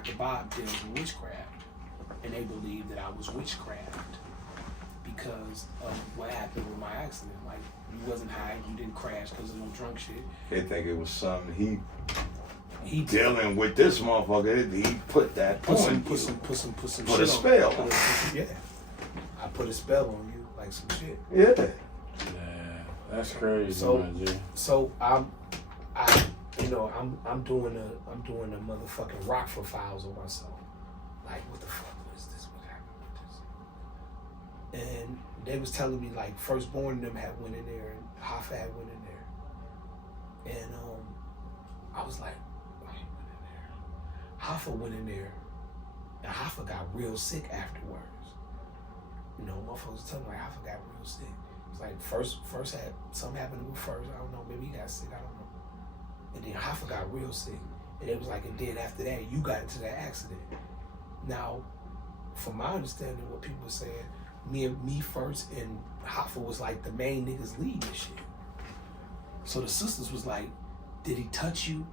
Kebab deals with witchcraft, and they believed that I was witchcraft because of what happened with my accident. Like, you wasn't high, you didn't crash because of no drunk shit. They think it was something he dealing with this motherfucker. He put that put on some put shit a spell. Yeah, I put a spell on you, like some shit. Yeah. That's crazy. So I'm doing a motherfucking Rockford files on myself. Like, what the fuck was this? What happened with this? And they was telling me, like, Firstborn and them had went in there, and Hoffa had went in there. And I was like, why he went in there? Hoffa went in there, and Hoffa got real sick afterwards. You know, motherfuckers telling me, like, Hoffa got real sick. It's like, first had something happened with First. I don't know, maybe he got sick, I don't know. And then Hoffa got real sick. And it was like, and then after that, you got into that accident. Now, from my understanding, what people were saying, me First and Hoffa was like the main niggas leading this shit. So the sisters was like, did he touch you?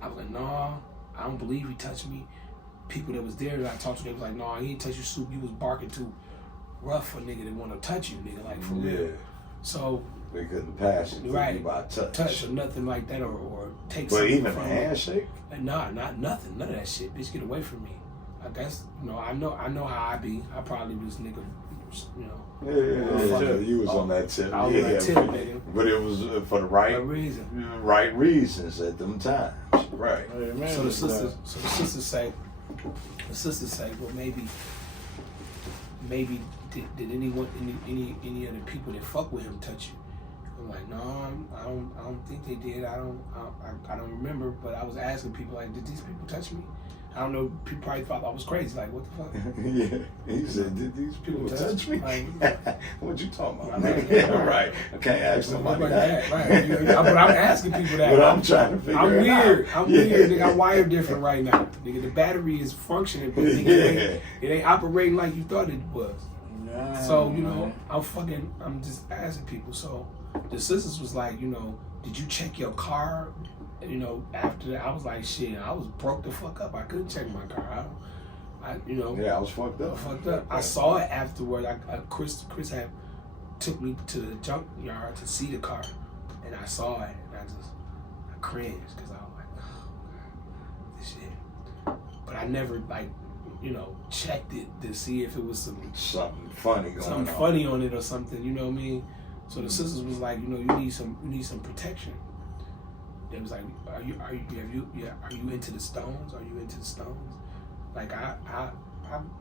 I was like, nah, I don't believe he touched me. People that was there that I talked to, they was like, nah, he didn't touch you, Soup. You was barking too rough for a nigga that want to touch you, nigga, like for real. So they couldn't pass it right by touch or nothing like that, or take. But something even from a handshake? Like, nah, not nothing, none of that shit. Bitch, get away from me. I guess I know how I be. I probably was nigga, you know. Yeah, you was on that tip. I was on that tip, nigga. But it was for the right reason. Right reasons at them times. Right. Hey, so the sisters say, well, maybe did anyone, any of the people that fuck with him touch you? I'm like, no, I don't think they did. I don't remember. But I was asking people, like, did these people touch me? I don't know. People probably thought I was crazy. Like, what the fuck? Yeah. He said, did these people touch me? Like, what you talking about? Right. I can't ask somebody that. Right. But I'm asking people that. But I'm trying to figure it out. I'm weird. Nigga, I'm wired different right now. Nigga, the battery is functioning, but nigga, it ain't operating like you thought it was. Nah, so, you know, I'm just asking people. So the sisters was like, you know, did you check your car? You know, after that, I was like, shit, I was broke the fuck up. I couldn't check my car. I I was fucked up. I saw it afterward. Chris had took me to the junkyard to see the car, and I saw it, and I cringed because I was like, oh, God, this shit. But I never, like, you know, checked it to see if it was something funny going on. Funny on it or something. You know what I mean? So the sisters was like, you know, you need some protection. They was like, are you into the stones? Are you into the stones? Like I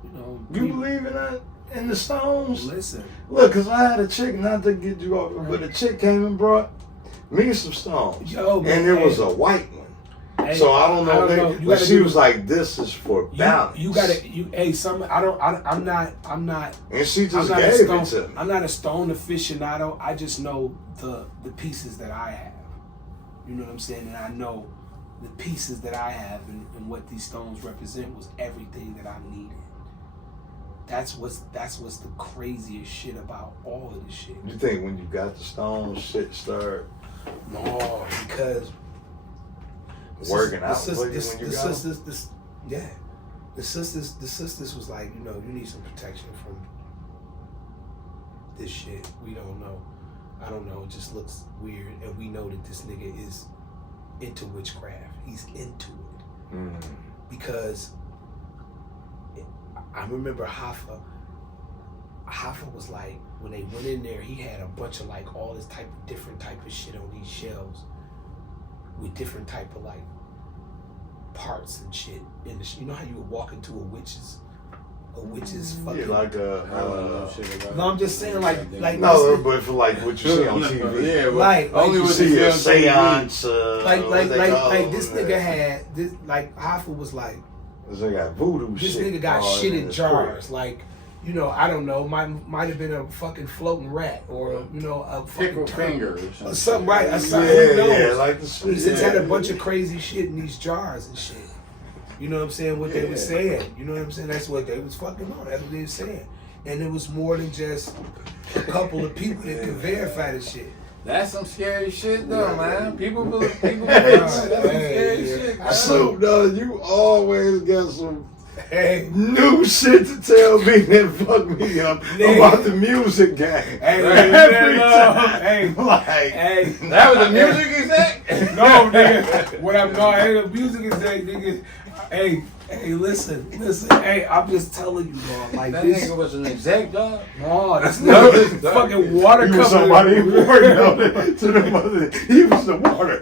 you know. You believe in the stones? Listen. Look, cause I had a chick, not to get you off, but a chick came and brought me some stones. Yo, man, and it was a white one. Hey, so I don't know. But she was like, "This is for balance." I'm not. And she just gave it to me. I'm not a stone aficionado. I just know the pieces that I have. You know what I'm saying? And I know the pieces that I have and what these stones represent was everything that I needed. That's what's the craziest shit about all of this shit. You think when you got the stones, shit started? No, because working out for you when you got the sisters was like, you know, you need some protection from this shit. We don't know. I don't know. It just looks weird, and we know that this nigga is into witchcraft. He's into it because I remember Hoffa was like, when they went in there, he had a bunch of like all this different type of shit on these shelves with different type of like parts and shit. You know how you would walk into a witch's fucking. Yeah, like no, I'm just saying like no, but for like what you see on TV. Yeah, like only you see a seance. Like this nigga had this, like Hoffa was like, this nigga got voodoo this shit. This nigga got shit in jars, like, you know, I don't know, might have been a fucking floating rat or, you know, a fucking finger or something, right? Yeah, like the he just had a bunch of crazy shit in these jars and shit. You know what I'm saying? What they were saying. You know what I'm saying? That's what they was fucking on. That's what they were saying. And it was more than just a couple of people that could verify this shit. That's some scary shit, though, man. People believe that's some scary shit, man. Snoop, though, you always got some new shit to tell me that fuck me up about the music game. Every time. That was the music exec? No, nigga. What I'm going, hey, the music exec, nigga. Hey, listen. Hey, I'm just telling you, dog. Like That this nigga was an exec, dog? No, this nigga fucking water He company. was somebody important to the mother. He was the water.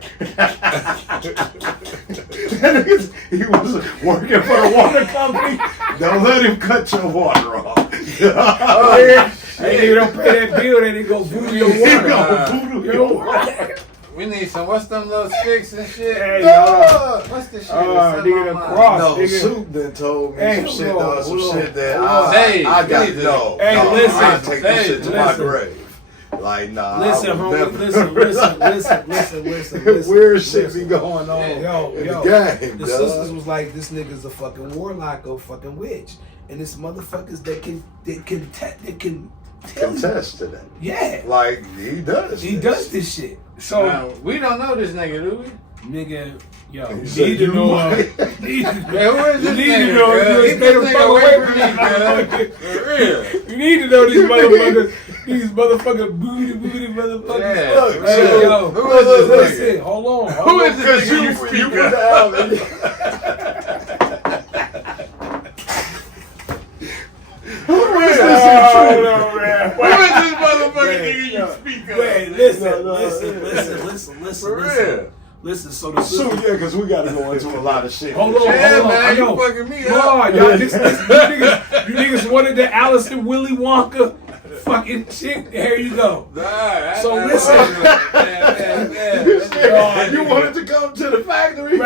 He was working for the water company. Don't let him cut your water off. Hey, nigga, don't pay that bill, then they go voodoo your water. We need some, what's them little sticks and shit? Hey, what's the shit? nigga, the cross. No, nigga. Soup done told me some shit, dog. Some shit that Hey, I got to know. Hey, no, listen. I take this shit to my Listen. grave. Like, nah. Listen, homie, listen. Weird shit be going on in Yo. the game, The dog. sisters was like, this nigga's a fucking warlock or fucking witch. And it's motherfuckers that can tell you. Contest to that. Yeah. Like, he does. He does this shit. So, Now, we don't know this nnigga, do we? nigga, yo, He you said need to you know. might. Man, who is You this need nigga, to know. girl? You Get stay the this fuck nigga away from me, girl. For real. You need to know these motherfuckers. These motherfucking booty motherfuckers. Yeah, Look, for Hey, real. yo, Who is this listen, nigga? hold on. Who is this Because nigga you you speak put of? the album. Who is this? Who is this motherfucking nigga you speak of? Wait, listen. For real. Listen, so the So, sisters. yeah, because we got to go into a lot of shit. Hold on. Yeah, man, I you know. fucking me No, up. y'all, you niggas wanted the Alice and Willy Wonka fucking shit. Here you go. So listen. You wanted to come to the factory?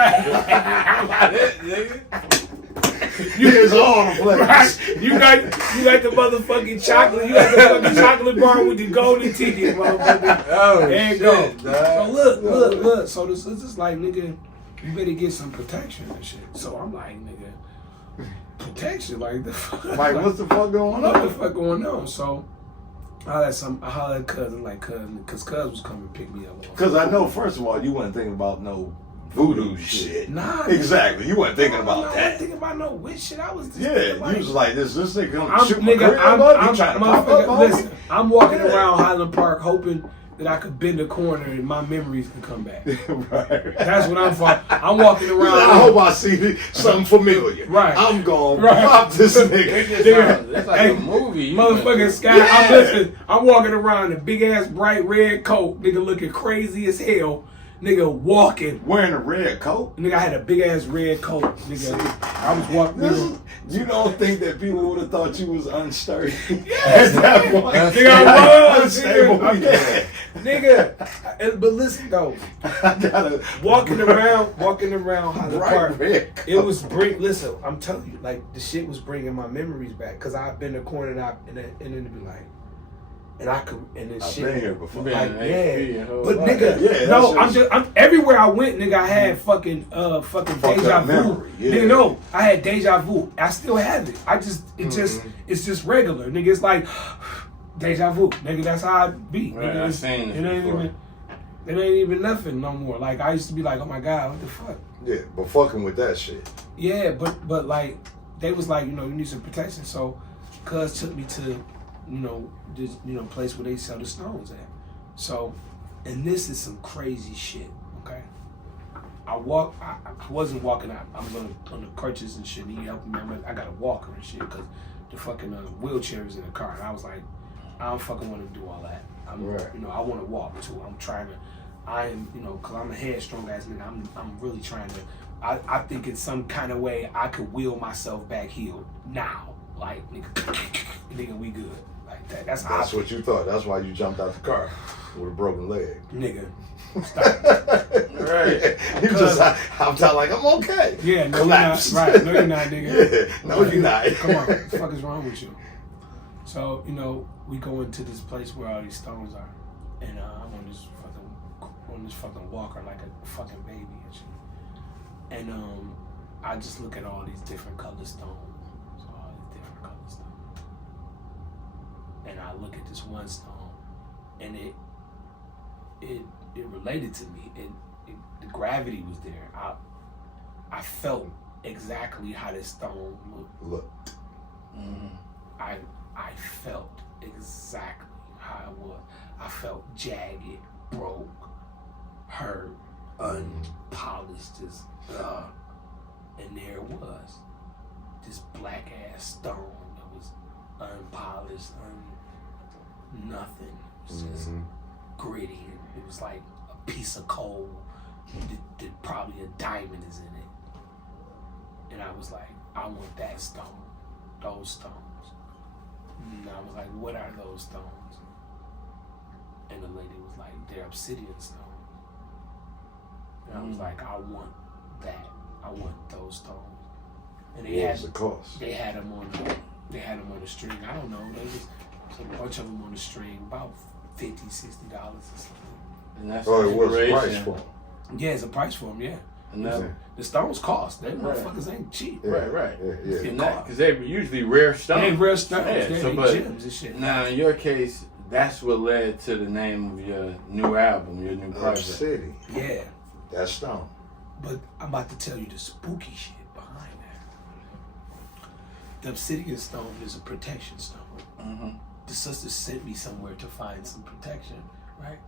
Here's all the place. Right. You got the motherfucking chocolate. You got the fucking chocolate bar with the golden ticket, motherfucker. Oh, There you shit, go. dog. So look. So this is just like, nigga, you better get some protection and shit. So I'm like, nigga, protection, like the fuck. Like, what's the fuck going What the on? fuck going on? So I hollered at cousin, because cuz was coming to pick me up. Because I know, first of all, you weren't thinking about no voodoo shit. Nah. Exactly. You weren't thinking I about wasn't that. thinking about no witch shit. I was just Yeah, thinking like, you was like, this nigga gonna I'm, shoot my nigga, crib I'm, up? I'm, You trying to pop motherfucker, up on listen, me? I'm walking Yeah. around Highland Park hoping that I could bend a corner and my memories could come back. Right. That's what I'm for. I'm walking around. I hope I see something familiar. Right. I'm gonna Right. pop this nigga. It's like a movie. Motherfucking Sky. Yeah. I'm walking around in a big ass bright red coat, nigga looking crazy as hell. Nigga walking. Wearing a red coat? Nigga, I had a big ass red coat. Nigga, I was walking. You don't think that people would have thought you was unsturdy at that point? Nigga, I was. Unstable. Nigga, Yeah. nigga. But listen though, I gotta walking around Highland bright Park. red It was listen, I'm telling you, like the shit was bringing my memories back because I've been to corner and then it'd be like, and I could, and then I've shit. been here before. Been Like, in yeah, HP your whole but life. nigga, Yeah, no, that's I'm everywhere I went, nigga, I had fucking Fucked deja up vu. memory, yeah. Nigga, no, I had deja vu. I still have it. It's just regular, nigga. It's like deja vu, nigga. That's how I be. Right, Nigga, I've seen it it ain't before. it ain't even nothing no more. Like I used to be like, oh my god, what the fuck? Yeah, but fucking with that shit. Yeah, but like they was like, you need some protection. So cuz took me to, this place where they sell the stones at. So, and this is some crazy shit, okay? I wasn't walking out. I was on the crutches and shit. He helped me. I got a walker and shit because the fucking wheelchair was in the car. And I was like, I don't fucking want to do all that. Right. I want to walk too. I'm trying to. I am, because I'm a headstrong ass nigga. I'm really trying to. I think in some kind of way I could wheel myself back healed now. Like nigga, we good. Like that. That's what you thought. That's why you jumped out the car with a broken leg. Nigga. Stop. Right. You just hopped out like, I'm okay. Yeah, no, Collapsed. you're not. Right. No, you're not, nigga. Yeah. No, you're not. Come on. What the fuck is wrong with you? So, we go into this place where all these stones are. And I'm on this fucking walker like a fucking baby and shit. And I just look at all these different colored stones. And I look at this one stone and it related to me, and the gravity was there. I felt exactly how this stone looked. I felt exactly how it was. I felt jagged, broke, hurt, unpolished, just and there it was, this black ass stone that was unpolished, nothing. It was just gritty. It was like a piece of coal. That probably a diamond is in it. And I was like, I want that stone, those stones. And I was like, what are those stones? And the lady was like, they're obsidian stones. And I was like, I want that. I want those stones. And they What was the cost? They had them on the string. I don't know. There was a bunch of them on the string, about $50, $60 or something. And that's It was a price for them. Yeah, it's a price for them. Yeah. And that, The stones cost. Them motherfuckers ain't cheap. Yeah, right. Yeah. Because they're usually rare stones. They rare stones. Yeah, so, they but gems and shit. now in your case, that's what led to the name of your new album, your new project. City. Yeah. That stone. But I'm about to tell you the spooky shit behind that. The obsidian stone is a protection stone. The sister sent me somewhere to find some protection, right?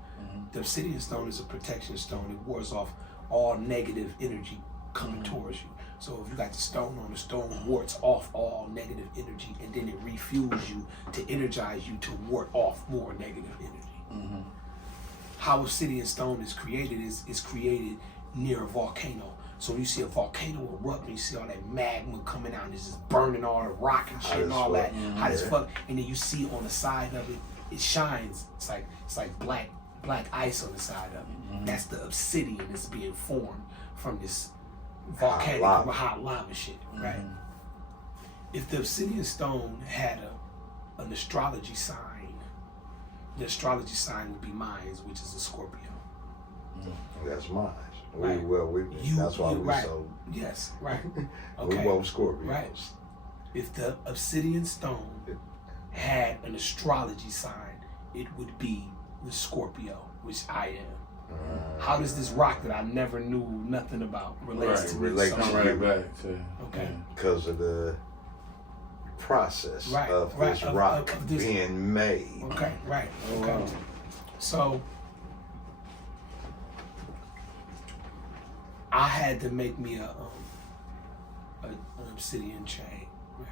The obsidian stone is a protection stone. It wards off all negative energy coming towards you. So if you got the stone on, the stone wards off all negative energy, and then it refuels you to energize you to ward off more negative energy. How obsidian stone is created is created near a volcano. So when you see a volcano erupt and you see all that magma coming out and it's just burning all the rock and shit and all that, hot as fuck, and then you see on the side of it, it shines. It's like black ice on the side of it. That's the obsidian that's being formed from this volcanic hot lava shit, right? If the obsidian stone had an astrology sign, the astrology sign would be mine, which is a Scorpio. That's mine. Right. That's why we right. so. Yes, right. We Okay. both Scorpios. Right. If the obsidian stone had an astrology sign, it would be the Scorpio, which I am. How does this rock that I never knew nothing about relate to me? Relate So- to Right back to Okay. Because of the process of right, this of rock this- being made. Okay, right. Okay. wow. So I had to make me an obsidian chain. Right.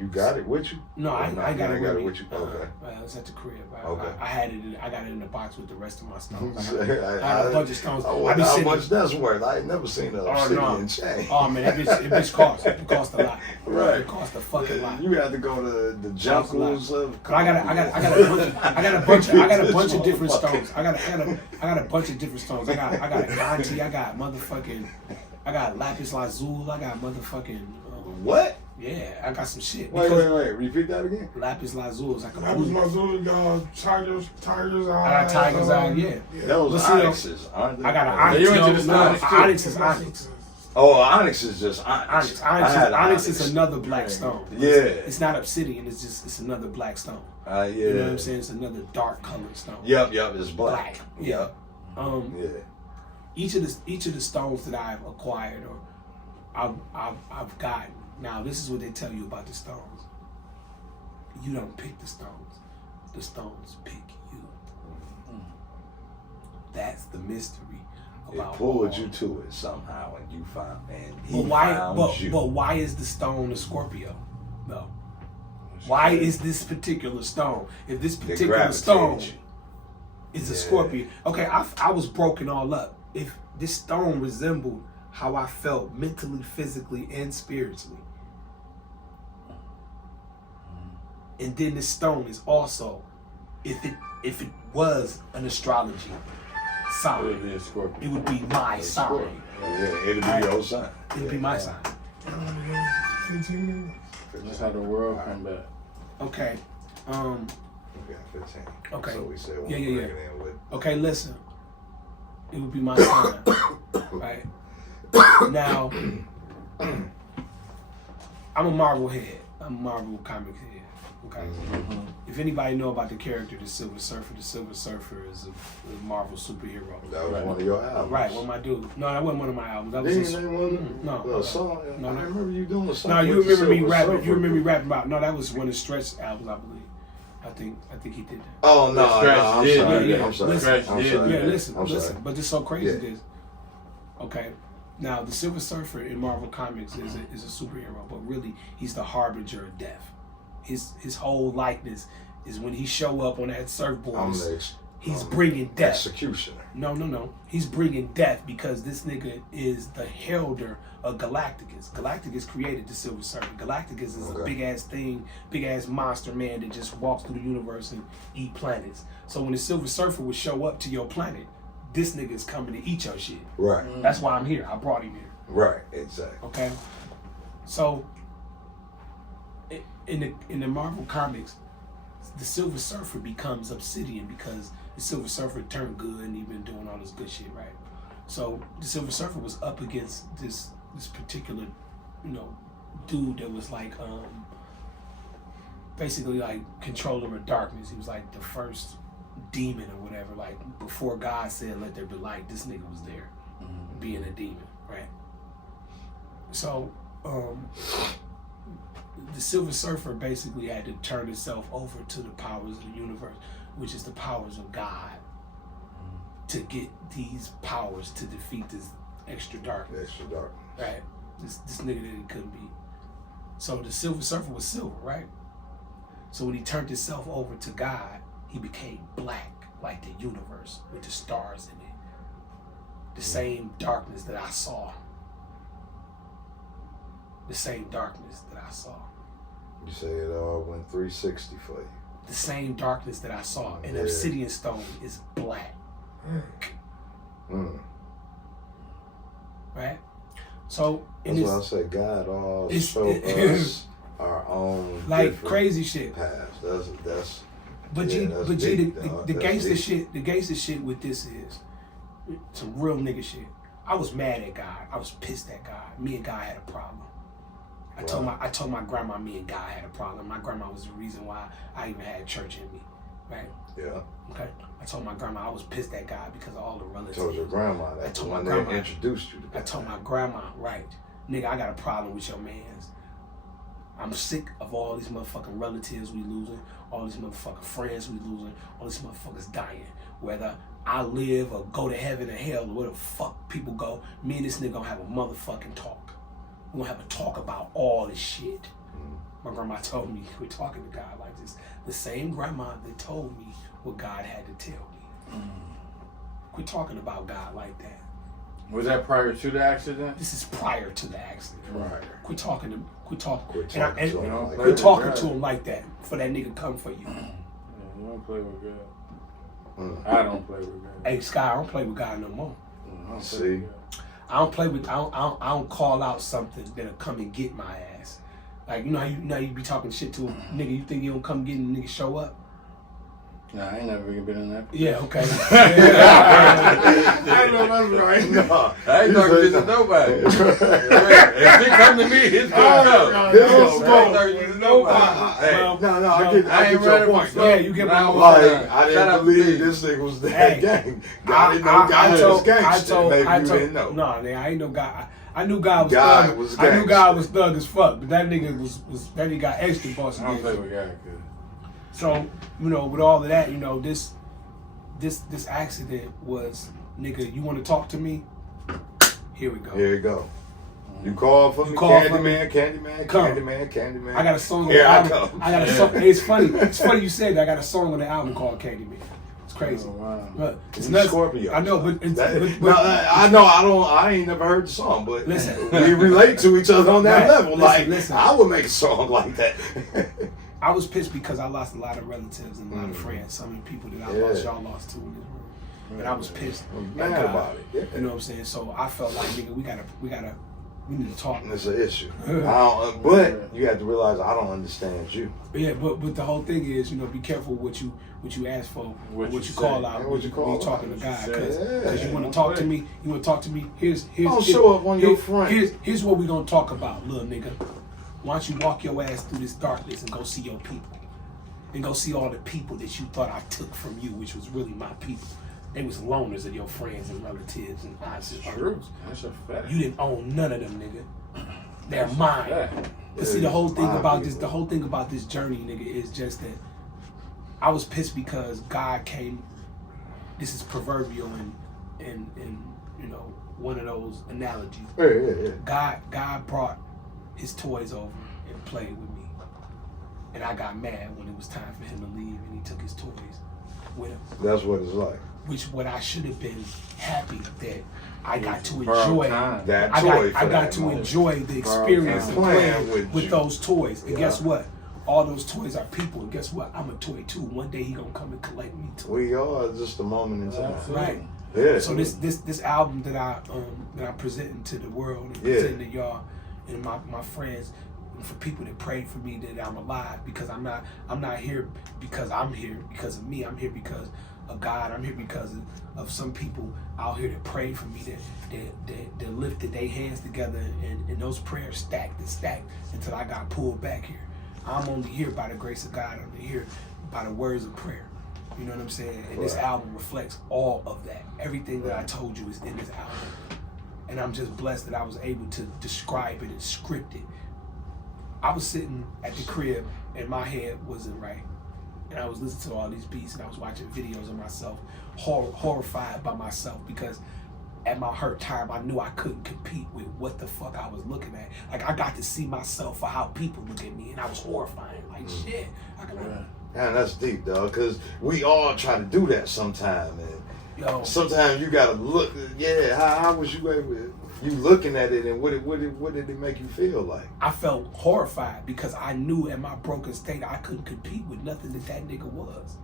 You got it with you? No, I got it with you. me. Okay. It was at the crib. Okay. I had it. I got it in the box with the rest of my stones. I I had a bunch of stones. I I wonder be how sitting- much that's worth. I ain't never seen an obsidian chain. Oh man, that bitch cost. It cost a lot. Right. It cost a fucking lot. You had to go to the jungles of. I got a bunch of different stones. I got a bunch of different stones. I got a Ganti. I got lapis lazuli. I got motherfucking. What? Yeah, I got some shit. Wait. Repeat that again. Lapis lazuli is like a Lapis blue. lazuli, tiger's eye. I got tiger's eye. Yeah. Those But see, onyxes, aren't they? I got an Yeah, onyx. you went to the No, onyx too. onyx is onyx. Oh, onyx is just onyx. Onyx is another black stone. Yeah. It's not obsidian. It's another black stone. Yeah. You know what I'm saying? It's another dark colored stone. Yep. It's black. Yeah. Yeah. Each of the stones that I've acquired or I've gotten. Now this is what they tell you about the stones. You don't pick the stones. The stones pick you. That's the mystery about It pulled all. you to it somehow, and you found, and he But why? found you. But why is the stone a Scorpio? No. Why is this particular stone? If this They particular gravitated stone you. is a Yeah. Scorpio, okay, I was broken all up. If this stone resembled how I felt mentally, physically, and spiritually, and then this stone is also, if it was an astrology sign, It would be a Scorpio. it would be my sign. Yeah, it'll be your sign. It'd be my sign. 15 minutes. That's how the world come back. Okay. We got 15. Okay. So we said we'll Yeah. bring it in with. Okay, listen. It would be my sign. Right? Now, I'm a Marvel head. I'm a Marvel comics head. Okay? if anybody know about the character, the Silver Surfer is a Marvel superhero. That was one of your albums. Right, one of my dudes. No, that wasn't one of my albums. That was Didn't just, they one? no. Song. No, I remember you doing a song. No, you with remember me Silver rapping. Surfer. You remember me rapping about? No, that was one of Stretch's albums, I believe. I think he did that. Oh no, I'm did. sorry. Yeah, I'm sorry. listen. I'm sorry. Yeah, listen. I'm sorry. But it's so crazy. Yeah. This. Okay. Now the Silver Surfer in Marvel Comics is a superhero, but really he's the harbinger of death. His whole likeness is when he show up on that surfboard. He's bringing death. Executioner. No. He's bringing death because this nigga is the heralder of Galacticus. Galacticus created the Silver Surfer. Galacticus is a big ass thing, big ass monster man that just walks through the universe and eat planets. So when the Silver Surfer would show up to your planet, this nigga is coming to eat your shit. Right. That's why I'm here. I brought him here. Right. Exactly. Okay. So in the Marvel comics, the Silver Surfer becomes Obsidian because the Silver Surfer turned good and he been doing all this good shit, right? So the Silver Surfer was up against this particular, dude that was like basically like controller of darkness. He was like the first demon or whatever. Like before God said let there be light, this nigga was there, being a demon, right? So the Silver Surfer basically had to turn himself over to the powers of the universe, which is the powers of God, to get these powers to defeat this extra darkness. Extra darkness. Right. This nigga that he couldn't beat. So the Silver Surfer was silver, right? So when he turned himself over to God, he became black, like the universe, with the stars in it. The same darkness that I saw. The same darkness that I saw. You say it all went 360 for you. The same darkness that I saw. And Yeah. obsidian stone is black. Right? So in That's this, why I say God all it's- show us our own like different crazy shit. paths. That's But yeah, G, that's but G, deep, the dog. the That's gangster deep. shit, the gangster shit with this is some real nigga shit. I was mad at God. I was pissed at God. Me and God had a problem. I told my grandma me and God had a problem. My grandma was the reason why I even had church in me. Right? Yeah. Okay. I told my grandma I was pissed at God because of all the relatives. I told your grandma that. I told the one my grandma. that introduced you to I God. told my grandma, right, nigga, I got a problem with your mans. I'm sick of all these motherfucking relatives we losing, all these motherfucking friends we losing, all these motherfuckers dying. Whether I live or go to heaven or hell or where the fuck people go, me and this nigga gonna have a motherfucking talk. We gonna have a talk about all this shit. My grandma told me we're talking to God like this. The same grandma that told me what God had to tell me. Quit talking about God like that. Was that prior to the accident? This is prior to the accident. Right. Quit talking to him like quit that. talking to him like that for that nigga come for you. Yeah, you don't play with God. I don't play with God. Hey Sky, I don't play with God no more. I don't play See? with God. I don't call out something that'll come and get my ass. Like you know how you be talking shit to a nigga, you think you don't come get and nigga show up? Nah, I ain't never even been in that. Yeah, okay. I know that's right. No. I ain't talking shit to nobody. If he come to me, it's gonna come. This I is ain't smoke. talking to nobody. Hey, Well, No, I I ain't get your ready for point. smoke. Yeah, you get my Now, point. Like, I Shout didn't out to believe me. this nigga was that Hey, gang. God didn't know God was gangster. Maybe you didn't know. No, nigga, I ain't know God. I knew God was God thug. was I knew gangster. God was thug as fuck, but that nigga was that nigga got extra boss I don't play against. with God, cause So, with all of that, this accident was, nigga, you want to talk to me? Here we go. Here you go. You call for me, call for me. Candyman, Come. Candyman. I got a song on Here the I album. come. I got a song. It's funny. It's funny you said that. I got a song on the album called Candyman. It's crazy. Oh, wow. But it's You nuts. Scorpio. I know, but it's No, I know. I ain't never heard the song, but Listen. we relate to each other on that Right. level. Listen, Like listen. I would make a song like that. I was pissed because I lost a lot of relatives and a lot of friends. Some of the people that I lost, y'all lost too in this room. And I was pissed. I'm at mad God. about it. Yeah. You know what I'm saying? So I felt like, nigga, we need to talk. And it's an issue. But you have to realize I don't understand you. Yeah, but the whole thing is, be careful what you ask for, What what you you call say. out, And when you're talking to God, because you want to talk to me. You want to talk to me. Here's Don't show up on your front. Here's what we gonna talk about, little nigga. Why don't you walk your ass through this darkness and go see your people? and go see all the people that you thought I took from you, which was really my people. They was loners of your friends and relatives and aunts and uncles. That's a fact. You didn't own none of them, nigga. They're mine. But see, the whole thing about this journey, nigga, is just that I was pissed because God came. This is proverbial and you know, one of those analogies. Yeah. God brought his toys over and played with me, and I got mad when it was time for him to leave, and he took his toys with him. That's what it's like. Which what I should have been happy that I got to enjoy that I toy. got to enjoy the experience of playing with those toys. And Yeah. guess what? All those toys are people. And guess what? I'm a toy too. One day he gonna come and collect me too. We are just a moment in time. Right. Yeah. So this album that I'm presenting to the world and presenting to y'all and my friends, and for people that prayed for me that I'm alive, because I'm not here because I'm here because of me. I'm here because of God. I'm here because of some people out here that prayed for me, that lifted their hands together, and those prayers stacked until I got pulled back here. I'm only here by the grace of God. I'm here by the words of prayer. You know what I'm saying? And this album reflects all of that. Everything that I told you is in this album. And I'm just blessed that I was able to describe it and script it. I was sitting at the crib and my head wasn't right. And I was listening to all these beats and I was watching videos of myself, horrified by myself, because at my hurt time, I knew I couldn't compete with what the fuck I was looking at. Like, I got to see myself for how people look at me, and I was horrifying. Like, shit, how can I... Man, that's deep, dog, because we all try to do that sometime, man. Yo. Sometimes you gotta look, how was you able, you looking at it, and what did it make you feel like? I felt horrified because I knew in my broken state I couldn't compete with nothing that nigga was.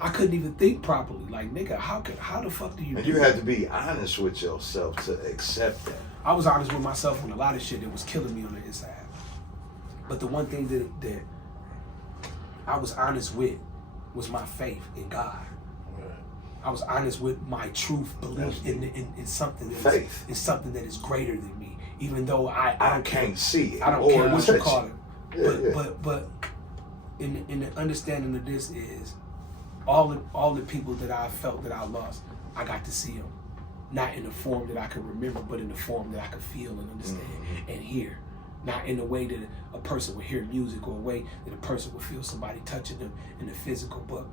I couldn't even think properly. Like, nigga, how the fuck do you And do you that? had to be honest with yourself to accept that. I was honest with myself on a lot of shit that was killing me on the inside. But the one thing that I was honest with was my faith in God. I was honest with my truth, belief in something that faith. Is something that is greater than me. Even though I can't see it. I don't care what you call it. Yeah, But in the understanding of this is all the people that I felt that I lost, I got to see them. Not in the form that I could remember, but in the form that I could feel and understand and hear. Not in a way that a person would hear music, or a way that a person would feel somebody touching them in the physical, but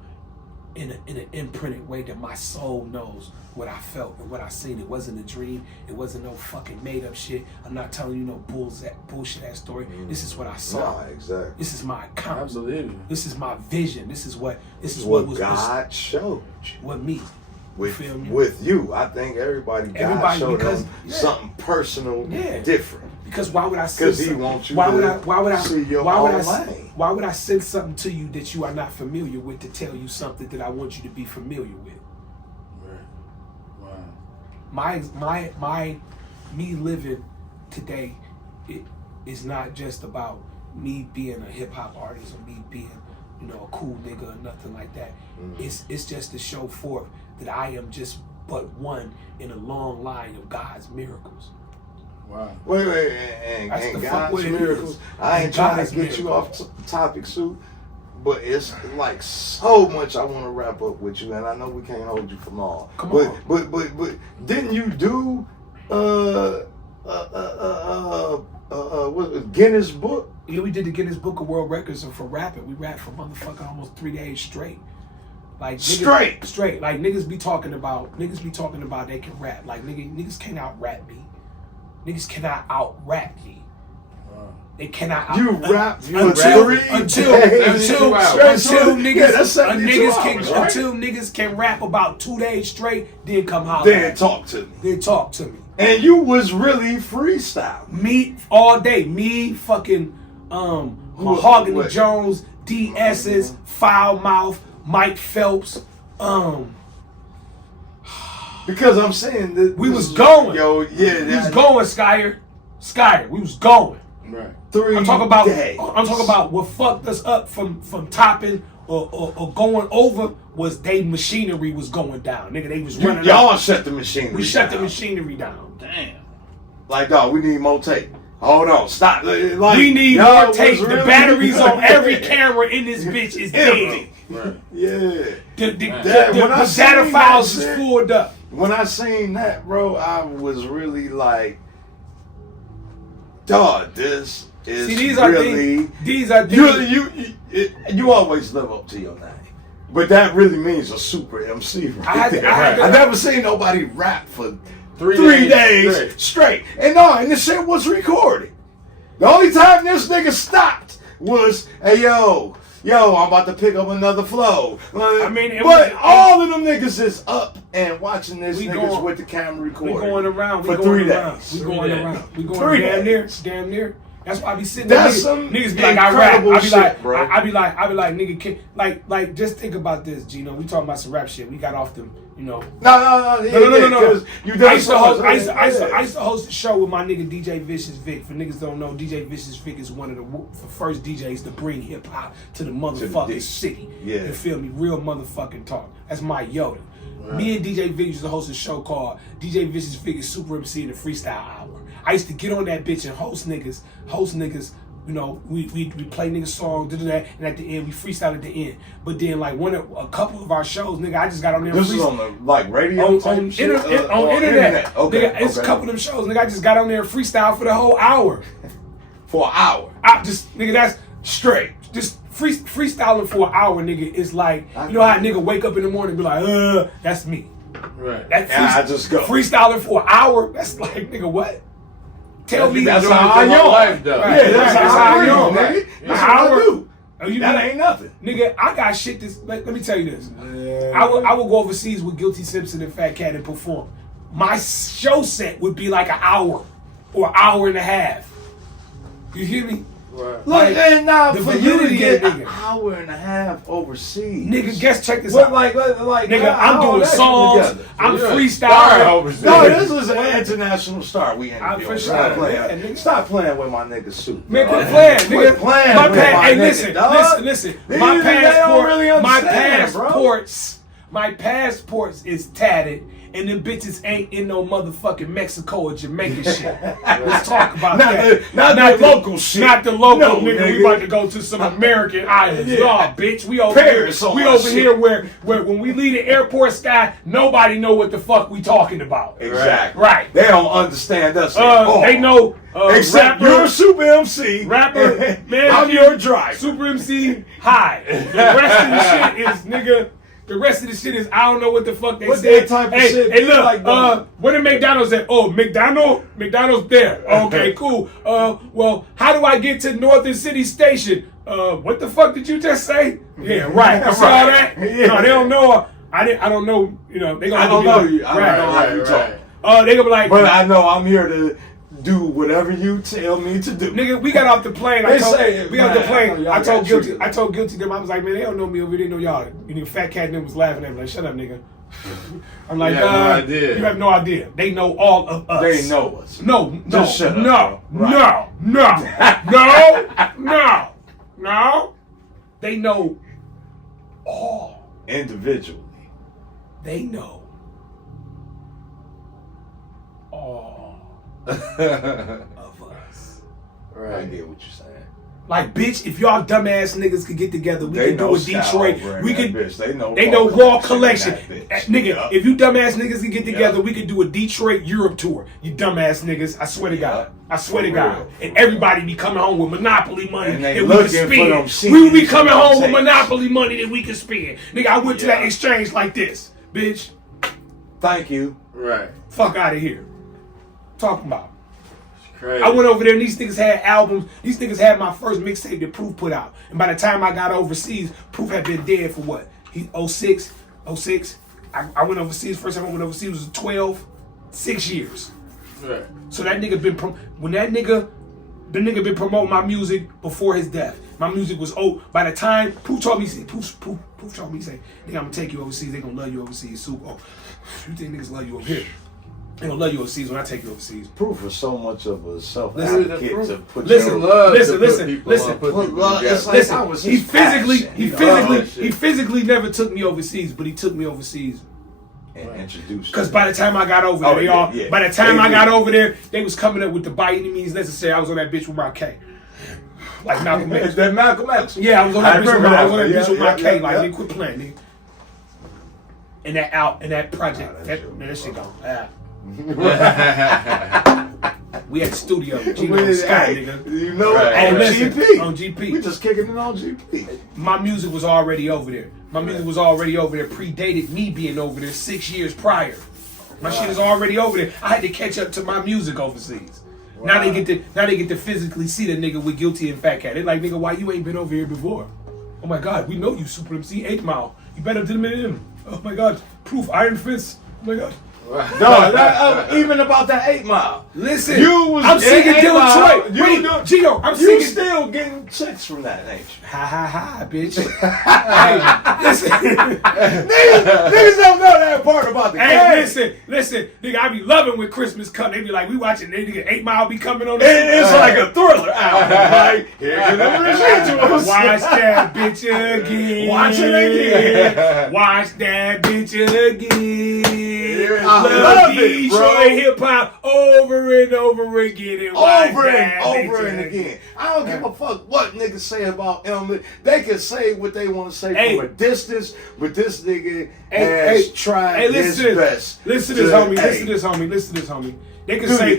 in an imprinted way that my soul knows what I felt and what I seen. It wasn't a dream. It wasn't no fucking made up shit. I'm not telling you no bullshit ass story. This is what I saw. Nah, exactly. This is my account. I believe you. This is my vision. This is what God showed you. What me. With you. I think everybody showed them something personal, different. Because why would I send Because he wants you why to would I see your why would own I lane. why would I send something to you that you are not familiar with to tell you something that I want you to be familiar with? Right. Wow. My me living today, it is not just about me being a hip hop artist or me being, you know, a cool nigga or nothing like that. It's just to show forth that I am just but one in a long line of God's miracles. Wow. Wait, and God's miracles. I ain't trying to get you off topic, Sue, but it's like so much I want to wrap up with you, and I know we can't hold you for long. Come on. But didn't you do what, Guinness Book? Yeah, we did the Guinness Book of World Records for rapping. We rapped for motherfucking almost 3 days straight. Like straight. Like niggas be talking about they can rap. Like niggas can't out rap me. Niggas cannot out rap me. They cannot out You rap until niggas can rap about 2 days straight, then come holler. Then talk to me. Then talk to me. And you was really freestyle. Me all day. Me fucking Mahogany Jones, DS's, Foul Mouth, Mike Phelps, because I'm saying that we was going. Yo, yeah, we was going, Skyer. We was going. Right. 3 I'm talking about. days. I'm talking about what fucked us up from topping or going over was they machinery was going down. Nigga, they was running. Y'all shut the machinery. We shut the machinery down. Damn. Like, dog, we need more tape. Hold on, stop. Like, we need y'all more tape. was The really- batteries on every camera in this bitch is dead. Right. Yeah. The When I data seen files that is shit- pulled up. When I seen that, bro, I was really like, dog, this is See, these are really... these are things. You always live up to your name. But that really means a super MC right there. I never seen nobody rap for 3 days straight. And this shit was recorded. The only time this nigga stopped was, hey, yo, I'm about to pick up another flow. But all of them niggas is up and watching this niggas with the camera recording. We going around. For 3 days. We going around. We going 3 damn near. That's why I be sitting That's there. some Niggas be like, I rap. incredible I be shit, like, bro. I be like, nigga, like, just think about this, Gino. We talking about some rap shit. We got off them, No. No. You done I used so to host a show with my nigga DJ Vicious Vic. For niggas don't know, DJ Vicious Vic is one of the first DJs to bring hip hop to the motherfucking city. Yeah. You feel me? Real motherfucking talk. That's my Yoda. Right. Me and DJ Vic used to host a show called DJ Vicious Vic is Supa Emcee in the Freestyle Hour. I used to get on that bitch and host niggas. You know, we play niggas songs, and at the end we freestyle at the end. But then like a couple of our shows, nigga, I just got on there. This is on the radio on internet. Okay, nigga, it's a couple of them shows, nigga. I just got on there and freestyle for the whole hour. For an hour. Nigga, that's straight. Just freestyling for an hour, nigga. It's like, you know how a nigga wake up in the morning and be like, that's me. Right. I just go. Freestyling for an hour, that's like, nigga, what? Tell me that's how I know. Life, though. Right, Yeah, that's how I know, nigga. That's how I do. That ain't nothing. Nigga, I got shit let me tell you this. I will go overseas with Guilty Simpson and Fat Cat and perform. My show set would be like an hour or an hour and a half. You hear me? Right. Look, and now the for you to validity get of an nigga. hour and a half overseas. Nigga, check this What, out. like, nigga, how I'm doing that songs. together? I'm You're a freestyling. star overseas. No, this is an international star. We ain't I'm doing. for Stop sure. playing. Yeah, nigga. Stop playing with my nigga suit. Man, quit dog. playing, Quit nigga. playing My with my hey, nigga, dog. listen. They My don't really passports, my passports is tatted, and them bitches ain't in no motherfucking Mexico or Jamaica shit. Let's talk about that. Not the local shit. Not the local, No, nigga. We about to go to some American islands. Yeah. Nah, bitch. We over Paris on here. We my over shit. here where when we leave the airport sky, nobody know what the fuck we talking about. Exactly. Right. They don't understand us at all. They know. Except rapper, you're a Supa Emcee. rapper, man. I'm your driver. Super MC, hi. The rest of the shit is, nigga. The rest of the shit is, I don't know what the fuck they What said. that type of hey, shit hey, be look, like, though? where the McDonald's at? Oh, McDonald's there. Okay, cool. Well, how do I get to Northern City Station? What the fuck did you just say? Yeah, right. You saw that? Yeah. No, they don't know. I don't know. You know, they gonna. I don't know you. Right. I don't know how you talk. They gonna be like, But I know I'm here to do whatever you tell me to do. nigga, we got off the plane. They say, we got off the man, plane. y'all I told got Guilty. triggered. I told Guilty them. I was like, man, they don't know me over. They know y'all. And the Fat Cat and them was laughing at me like, shut up, nigga. I'm like, You have no idea. You have no idea. They know all of us. They know us. No, Just shut up, no, bro. Right. no. They know all. Individually. They know all of us. I get what you're saying. Like, bitch, if y'all dumbass niggas could get together, we They could do know a Detroit. Sky We over in could. that bitch. They know Raw Collection. That Nigga, Yup. if you dumbass niggas can get together, Yup. we could do a Detroit Europe tour. You dumbass niggas, I swear to God. Yup. I swear to For God. real. And everybody be coming home with Monopoly money And they that we can looking for them spend. We would be CDs coming and home with tapes. Monopoly money that we can spend. Nigga, I went to that Yeah. exchange like this. Bitch, Thank you. Right. fuck out of here. Talking about. Crazy. I went over there and these niggas had albums. These niggas had my first mixtape that Proof put out. And by the time I got overseas, Proof had been dead for what? 06. I went overseas. First time I went overseas was 6 years. Right. So that nigga been, the nigga been promoting my music before his death. My music was old. By the time Proof told me, Proof told me, nigga, I'm gonna take you overseas. They gonna love you overseas. So, you think niggas love you over here? They gonna love you overseas when I take you overseas. Proof is so much of a self Listen, advocate to put listen, your love listen, to put listen, people listen. on, put Put people love- together. it's like that Listen, was he his physically, passion. He loved that shit. he physically never took me overseas, but he took me overseas and introduce you. Because by the time I got over there, by the time I got over there, they was coming up with the by any means necessary. I was on that bitch with my K. Like Malcolm X. That Malcolm X. Yeah, I was on that bitch with my K. Like, yeah. they quit playing, nigga. And that project, that shit gone. We at the studio, Gino Sky, nigga. You know, right. on GP. On GP. We just kicking it on GP. My music was already over there. My music was already over there, predated me being over there 6 years prior. My shit is already over there. I had to catch up to my music overseas. Wow. Now they get to physically see the nigga with Guilty and Fat Cat. They like, nigga, why you ain't been over here before? Oh my God, we know you, Supa Emcee, 8 Mile. You better than him. Oh my God, Proof, Iron Fist. Oh my God. No, even about that 8 Mile. Listen, I'm singing Detroit. Wait, Gio, I'm singing. You still getting checks from that, ain't you? Ha ha ha, bitch. Hey, listen. niggas don't know that part about the game. Hey, listen, nigga, I be loving when Christmas come. They be like, we watching, nigga, 8 Mile be coming on. It's like a thriller album. Like, here come the residuals. Watch that bitch again. Watch it again. Watch that bitch again. I love it, bro. Detroit hip hop over and over again. Over and again. I don't give a fuck what niggas say about him. They can say what they want to say from a distance, but this nigga has tried his best. Listen to this, homie. Listen to this, homie. They can say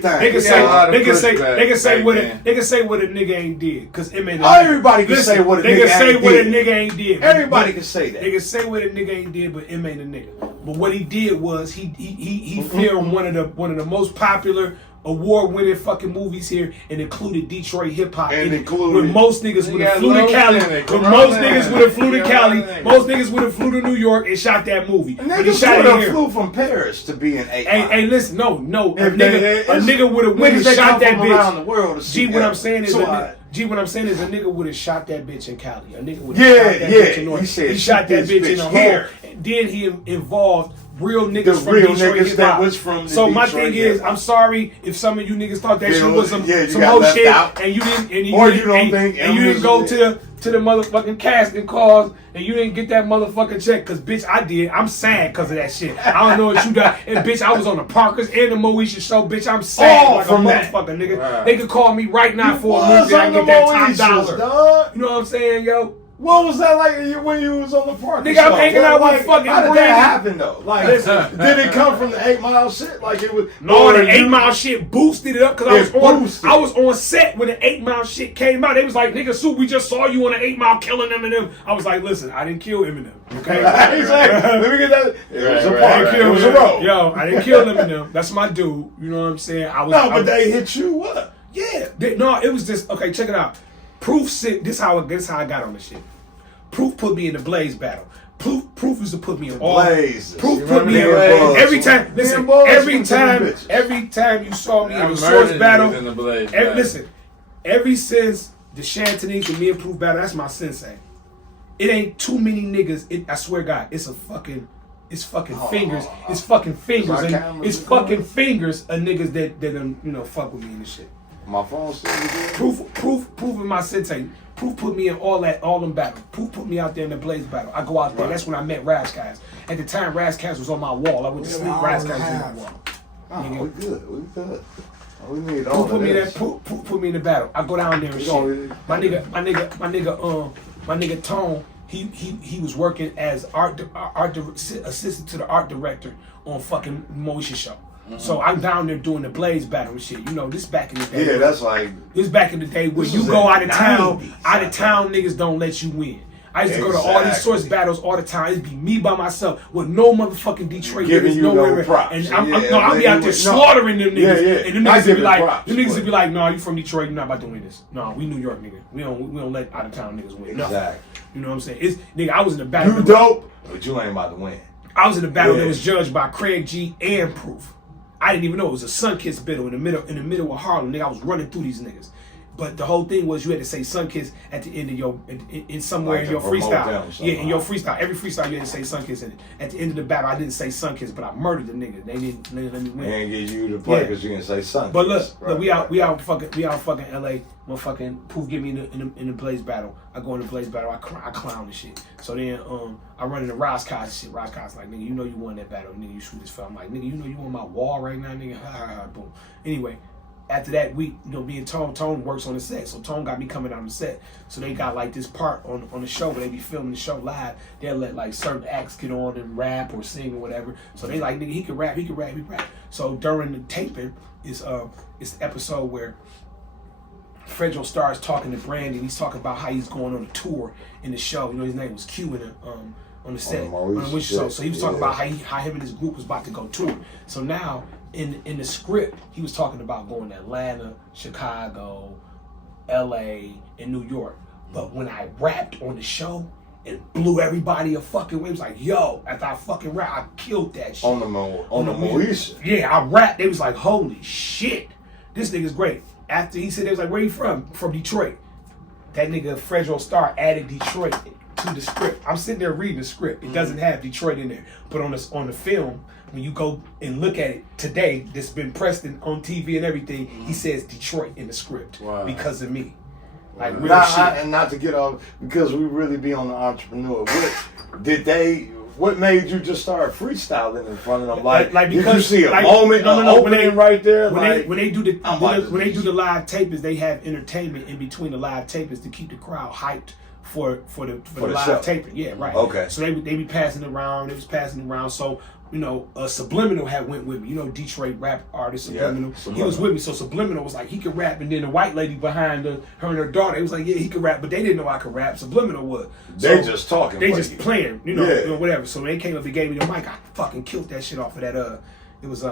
what a nigga ain't did. Cause everybody can say what a nigga ain't did. Everybody can say that. They can say what a nigga ain't did, but M ain't a nigga. But what he did was he filmed one of the most popular award-winning fucking movies here and included Detroit hip hop. When most niggas would have flew to Cali. Most niggas would have flew to New York and shot that movie. Niggas would have flew from Paris to be in 8 Mile. Hey, listen, no. A nigga would have went and shot that bitch. Around the world to see what I'm saying is a nigga would have shot that bitch in Cali. A nigga would have shot that bitch in North. He shot that bitch in the hole. And then he involved real niggas from Detroit hip hop. So my thing is, I'm sorry if some of you niggas thought that shit was some whole shit, and you didn't go to the motherfucking casting calls and you didn't get that motherfucking check. Cause bitch, I did. I'm sad cause of that shit. I don't know what you got. And bitch, I was on the Parkers and the Moesha show. Bitch, I'm sad like a motherfucker, nigga. Right. They could call me right now for a movie. I can get that top dollar. Dog. You know what I'm saying, yo? What was that like when you was on the park? Nigga, I'm hanging out with fucking How did that happen though? Like, did it come from the 8 Mile shit? Like it was. No, the 8 Mile shit boosted it up because I was on set when the 8 Mile shit came out. They was like, nigga, Sue, we just saw you on the 8 Mile killing Eminem. I was like, listen, I didn't kill Eminem. Okay, exactly. Let me get that. It was a part. It was a role. Yo, I didn't kill Eminem. That's my dude. You know what I'm saying? But they hit you up. Yeah. It was just okay. Check it out. Proof. This how I got on this shit. Proof put me in the Blaze battle. Proof used to put me in all. Blaze. Proof put me in every time. Listen, every time you saw me in the Source battle. Listen, ever since the Shantanique and me and Proof battle, that's my sensei. It ain't too many niggas. I swear to God, it's fucking fingers. It's fucking fingers. And it's fucking fingers of niggas that fuck with me and this shit. My phone still Proof and my sensei. Proof put me in all them battles. Proof put me out there in the Blaze battle. I go out there. That's when I met Razzcast. At the time, Razzcast was on my wall. I went to sleep. Razzcast was on my wall. We good. We need all Proof put me that. Proof put me in the battle. I go down there and shit. My nigga Tone. He was working as assistant to the art director on fucking Moesha show. Mm-hmm. So I'm down there doing the Blaze battle and shit. You know, this back in the day. Yeah, that's like. This back in the day where you go out of town niggas don't let you win. I used to go to all these Source battles all the time. It'd be me by myself with no motherfucking Detroit giving you no props. And I'll be out there slaughtering them niggas. Yeah. And them niggas would be like, no, you from Detroit, you're not about to win this. No, we New York nigga. We don't let out of town niggas win. Exactly. You know what I'm saying? Nigga, I was in the battle. You dope, but you ain't about to win. I was in the battle that was judged by Craig G and Proof. I didn't even know it was a sun-kissed battle in the middle of Harlem. Nigga, I was running through these niggas. But the whole thing was you had to say Sunkiss at the end of your in somewhere Like in your to promote them freestyle. somehow. Yeah, in your freestyle. Every freestyle you had to say Sunkiss in it. At the end of the battle, I didn't say Sunkiss, but I murdered the nigga. They didn't let me win. They didn't get you to play Yeah. because you didn't say something. But look, we out fucking LA. Motherfucking Poof get me in the Blaze battle. I go in the Blaze battle. I clown and shit. So then I run into Roscoe and shit. Roscoe's like, nigga, you know you won that battle. Nigga, you shoot as fell. I'm like, nigga, you know you on my wall right now, nigga. Ha ha ha. Boom. Anyway, after that week, me and Tone works on the set. So Tone got me coming out on the set. So they got like this part on the show where they be filming the show live. They'll let like certain acts get on and rap or sing or whatever. So they like, nigga, he can rap. So during the taping it's the episode where Fredro starts talking to Brandon. He's talking about how he's going on a tour in the show. You know, his name was Q in the, on the set. So he was talking about how him and his group was about to go tour. So now in the script, he was talking about going to Atlanta, Chicago, LA, and New York. But when I rapped on the show, it blew everybody a fucking way. It was like, yo, after I fucking rap, I killed that shit. On the Moesha. Yeah, I rapped. They was like, holy shit, this nigga's great. After he said, they was like, where you from? From Detroit. That nigga Fredro Starr added Detroit to the script. I'm sitting there reading the script. It doesn't have Detroit in there. But on the film, when you go and look at it today, that's been pressed on TV and everything, he says Detroit in the script because of me. Like real shit. And not to get off, because we really be on the entrepreneur. What made you just start freestyling in front of them? Like did you see a moment, opening right there? When they do the live tapings, they have entertainment in between the live tapings to keep the crowd hyped for the live show. taping. Yeah, right. Okay. So they be passing it around. They was passing it around. So Subliminal had went with me. You know, Detroit rap artist Subliminal. Yeah, He was with me. So Subliminal was like, he could rap, and then the white lady behind her and her daughter, it was like, yeah, he could rap, but they didn't know I could rap. Subliminal was. They just talking. They just playing, whatever. So when they came up and gave me the mic, I fucking killed that shit off of that. It was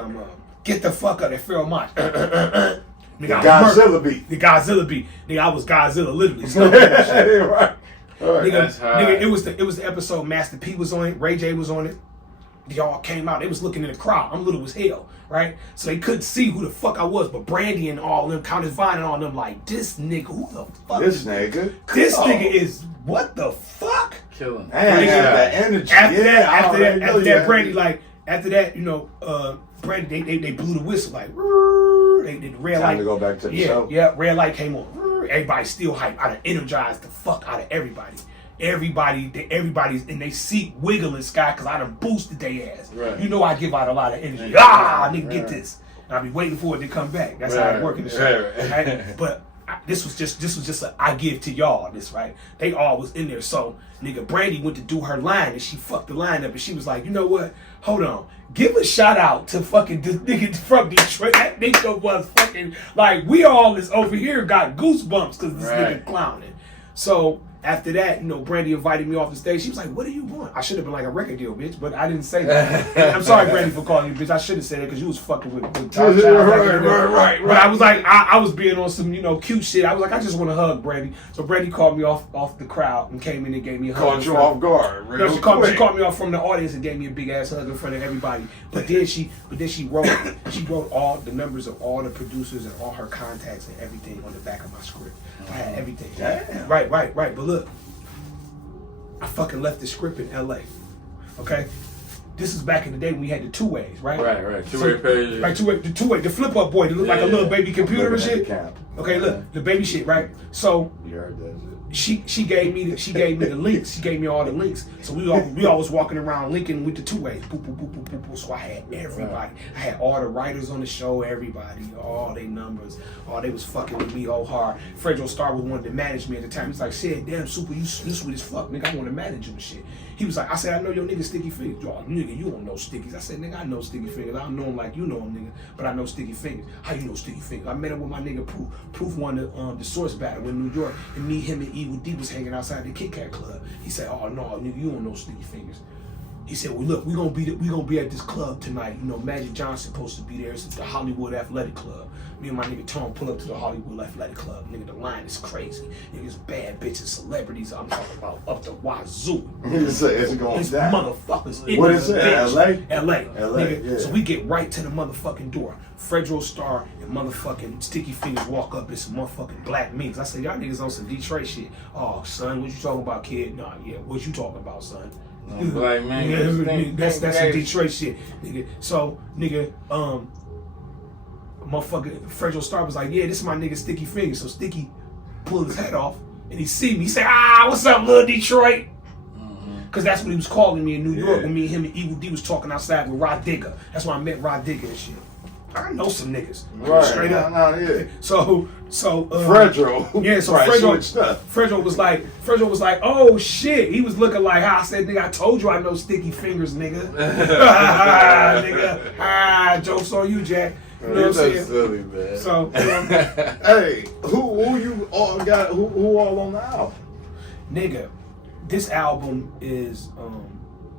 Get the Fuck Up, that Pharaoh Monch. The Godzilla beat. The Godzilla beat. Nigga, I was Godzilla literally. Right. Nigga, it was the episode Master P was on it, Ray J was on it. They all came out. They was looking in the crowd. I'm little as hell, right? So they couldn't see who the fuck I was. But Brandy and all them, Countess Vine and all them, like, this nigga, who the fuck This nigga? This nigga is, what the fuck? Killing. And that energy. After that, Brandy, like, after that, Brandy, they blew the whistle, like, the red light. Time to go back to the show. Yeah, red light came on. Everybody still hyped. I done energized the fuck out of everybody. Everybody's in their seat wiggling, Sky, because I done boosted their ass. Right. You know I give out a lot of energy. Nigga, get this. And I be waiting for it to come back. That's how it work in the show. Right? But this was just a I give to y'all this, right? They all was in there. So nigga Brandy went to do her line and she fucked the line up and she was like, you know what? Hold on. Give a shout out to fucking this nigga from Detroit. That nigga was fucking like, we all is over here got goosebumps because this nigga clowning. So after that, Brandy invited me off the stage. She was like, what do you want? I should have been like, a record deal, bitch, but I didn't say that. I'm sorry, Brandy, for calling you bitch. I should have said it because you was fucking with Top Right. But I was like, I was being on some, cute shit. I was like, I just want to hug Brandy. So Brandy called me off the crowd and came in and gave me a hug. Caught you off guard. She called me off from the audience and gave me a big ass hug in front of everybody. But then she wrote all the numbers of all the producers and all her contacts and everything on the back of my script. I had everything. Damn. Right. But look, I fucking left the script in LA. Okay? This is back in the day when we had the two ways, right? Right. Two-way pages. Like two-way, the flip up boy that looked like a little baby computer and shit. Okay, look, the baby shit, right? So You heard that shit. she gave me the links. She gave me all the links. So we all was walking around linking with the two ways. Boop, boop, boop, boop, boop, boop. So I had everybody. I had all the writers on the show, everybody, all their numbers. Oh, they was fucking with me all hard. Fredro Starr was wanted to manage me at the time. He's like, shit, damn, Supa, you sweet as fuck, nigga. I want to manage you and shit. He was like, I said, I know your nigga Sticky Fingers. Oh, nigga, you don't know Stickies. I said, nigga, I know Sticky Fingers. I don't know him like you know him, nigga, but I know Sticky Fingers. How you know Sticky Fingers? I met him with my nigga Proof. Proof won the Source battle in New York, and him and Evil D was hanging outside the Kit Kat Club. He said, oh, no, nigga, you don't know Sticky Fingers. he said, well, look, we gonna be at this club tonight. You know, Magic Johnson's supposed to be there. It's the Hollywood Athletic Club. Me and my nigga Tone pull up to the Hollywood Athletic Club. Nigga, the line is crazy. Niggas, bad bitches, celebrities. I'm talking about up the wazoo. It's going It's down. motherfuckers. What is it? LA? LA. Nigga. Yeah. So we get right to the motherfucking door. Fredro Starr and motherfucking Sticky Fingers walk up in some motherfucking black minks. I said, y'all niggas on some Detroit shit. Oh, son, what you talking about, kid? Nah, yeah, what you talking about, son? Black man. Yeah, that's some Detroit shit, nigga. So, nigga, motherfucker, Fredro Starr was like, yeah, this is my nigga Sticky Fingers. So Sticky pulled his head off and he see me. He said, what's up, little Detroit? Because that's what he was calling me in New York when me and him and Evil D was talking outside with Rod Digger. That's why I met Rod Digger and shit. I know some niggas. Right. Straight up. Yeah. So Fredro. Yeah, so right, Fredro was like, oh shit. He was looking like how I said, nigga, I told you I know Sticky Fingers, nigga. Nigga. Jokes on you, Jack. You know what I'm saying? Silly, man. So hey, who you all got? Who all on the album? Nigga, this album is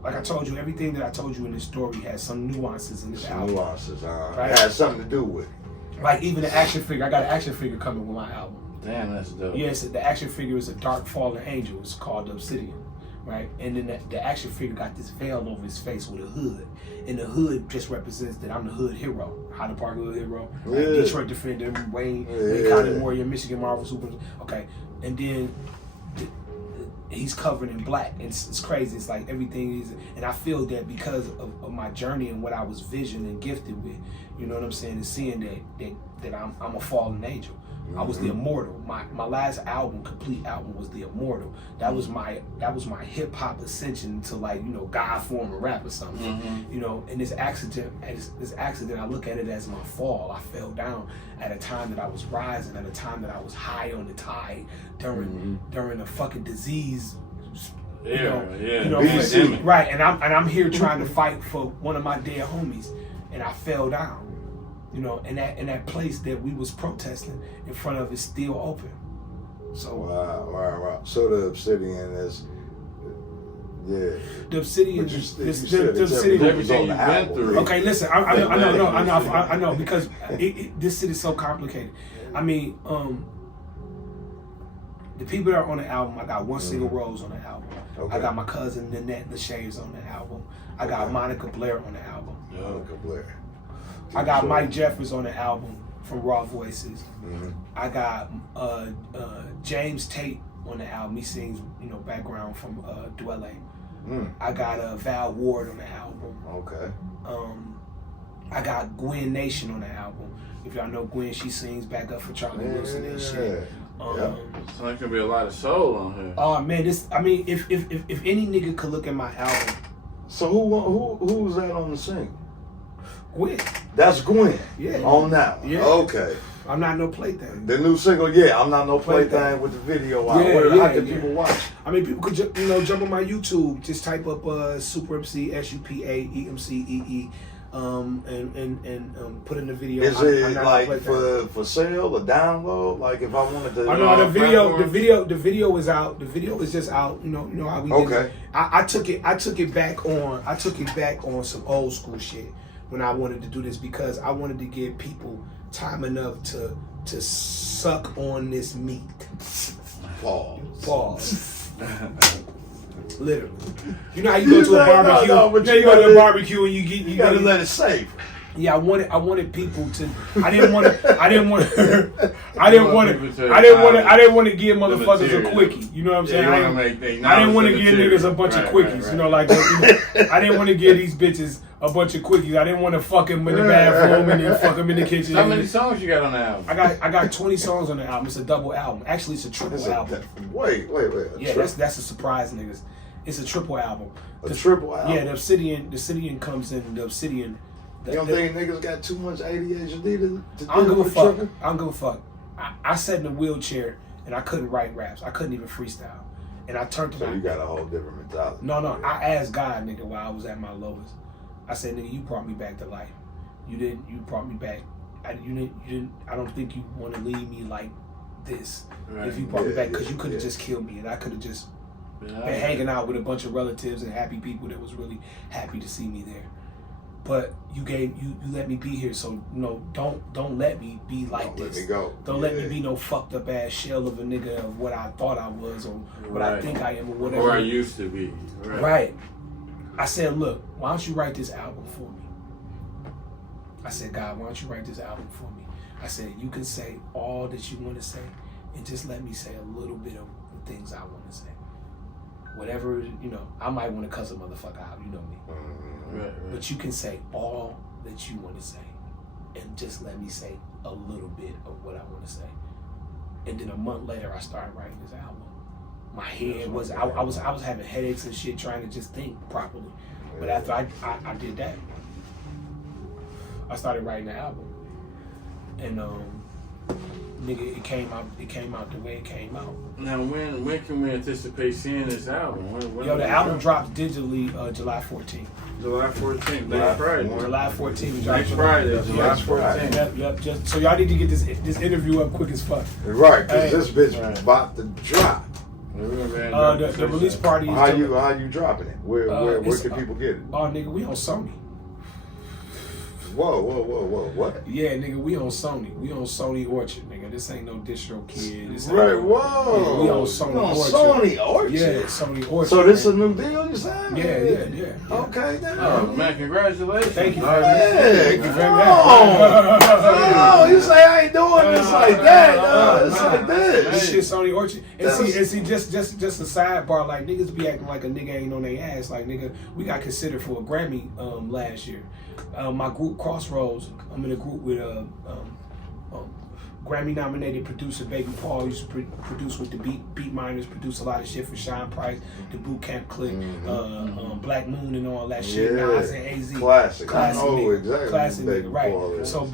like I told you, everything that I told you in this story has some nuances in this album. Nuances, Right? It has something to do with it. Like even the action figure, I got an action figure coming with my album. Damn, that's dope. Yes, the action figure is a dark fallen angel. It's called Obsidian, right? And then the action figure got this veil over his face with a hood, and the hood just represents that I'm the hood hero, Highland Park hood hero, right? Yeah. Detroit Defender, Wayne County Warrior, Michigan Marvel Super. Okay, and then he's covered in black. It's crazy. It's like everything is, and I feel that because of my journey and what I was visioned and gifted with, you know what I'm saying, and seeing that I'm a fallen angel. I was the immortal. My last album, complete album, was the immortal. That was my hip hop ascension to, like, you know, God form of rap or something. You know, and this accident, I look at it as my fall. I fell down at a time that I was rising, at a time that I was high on the tide during a fucking disease. Right, and I'm here trying to fight for one of my dead homies, and I fell down. You know, and that place that we was protesting in front of is still open. So wow. So the Obsidian is, The Obsidian, the Obsidian. Everything you've been through. Okay, listen. I know because this shit is so complicated. I mean, the people that are on the album, I got one single Rose on the album. Okay. I got my cousin Nanette Lachey's on the album. I got Monica Blair on the album. Monica Blair. I got Mike Jeffers on the album from Raw Voices. I got James Tate on the album. He sings, you know, background from Dwelle. I got Val Ward on the album. Okay. I got Gwen Nation on the album. If y'all know Gwen, she sings back up for Charlie Wilson and shit. So there's gonna be a lot of soul on here. Oh man, if any nigga could look at my album. So who's that on the single? Gwen. That's Gwen. Yeah. On that one. Yeah. Okay. I'm Not No Plaything. The new single, I'm Not No Plaything with the video out. How can people watch? I mean, people could jump on my YouTube. Just type up Supa Emcee, SupaEmcee, and put in the video. Is it like for sale or download? Like if I wanted to. I know the video is out. The video is just out. You know how we did it. I took it back on some old school shit when I wanted to do this, because I wanted to give people time enough to suck on this meat. Pause. Literally. You know how you go to a barbecue? You go to a barbecue and you gotta let it savor. Yeah, I wanted people to. I didn't want to give motherfuckers a quickie. You know what I'm saying? I didn't want to give niggas a bunch of quickies. Right. You know, like I didn't want to give these bitches a bunch of quickies. I didn't want to fuck them in the bathroom and then fuck them in the kitchen. How many songs you got on the album? I got 20 songs on the album. It's a double album. Actually, it's a triple album. Wait. Yeah, that's a surprise, niggas. It's a triple album. Triple album. Yeah, the Obsidian comes in. The Obsidian. You don't think niggas got too much ADHD to I don't give a fuck. I don't give a fuck. I sat in a wheelchair and I couldn't write raps. I couldn't even freestyle. And I turned to So you got a whole different mentality. No. I asked God, nigga, while I was at my lowest. I said, nigga, you brought me back to life. You brought me back. I don't think you want to leave me like this. Right. If you brought me back, because you could have just killed me and I could have just and hanging out with a bunch of relatives and happy people that was really happy to see me there. But you let me be here, so don't let me be like this. Let me go. Don't let me be no fucked up ass shell of a nigga of what I thought I was or what I think I am or whatever. Or I used to be. Right. I said, look, why don't you write this album for me? I said, God, why don't you write this album for me? I said, you can say all that you want to say and just let me say a little bit of the things I want to say. Whatever, I might want to cuss a motherfucker out, you know me. Right. But you can say all that you want to say and just let me say a little bit of what I want to say. And then a month later, I started writing this album. My head was, I was having headaches and shit trying to just think properly. But after I did that, I started writing the album. And nigga, it came out the way it came out. Now, when can we anticipate seeing this album? When the album drops digitally July 14th. July 14th, next Friday. July 14th. Next Friday, July 14th. Yep. Just so y'all need to get this interview up quick as fuck. Right, because this bitch about to drop. The release party. How you dropping it? Where can people get it? Oh, nigga, we on Sony. Whoa, what? Yeah, nigga, we on Sony. We on Sony Orchard, nigga. This ain't no distro kid. Right, whoa. Yeah, we on Sony Orchard. Sony Orchard? Yeah, Sony Orchard. So this is a new deal you saying? Yeah. Okay, then. Oh, man, congratulations. Thank you. Thank you very much. No, you say I ain't doing this like that. It's like this. This shit Sony Orchard. And see, just a sidebar, like niggas be acting like a nigga ain't on their ass. Like nigga, we got considered for a Grammy last year. My group Crossroads, I'm in a group with Grammy-nominated producer Baby Paul. Used to produce with the Beat Miners, produce a lot of shit for Sean Price, the Boot Camp Click, Black Moon and all that shit. Yeah. Nas and AZ. Classic. Nigga. Exactly. Classic Baby nigga, right. Paul, So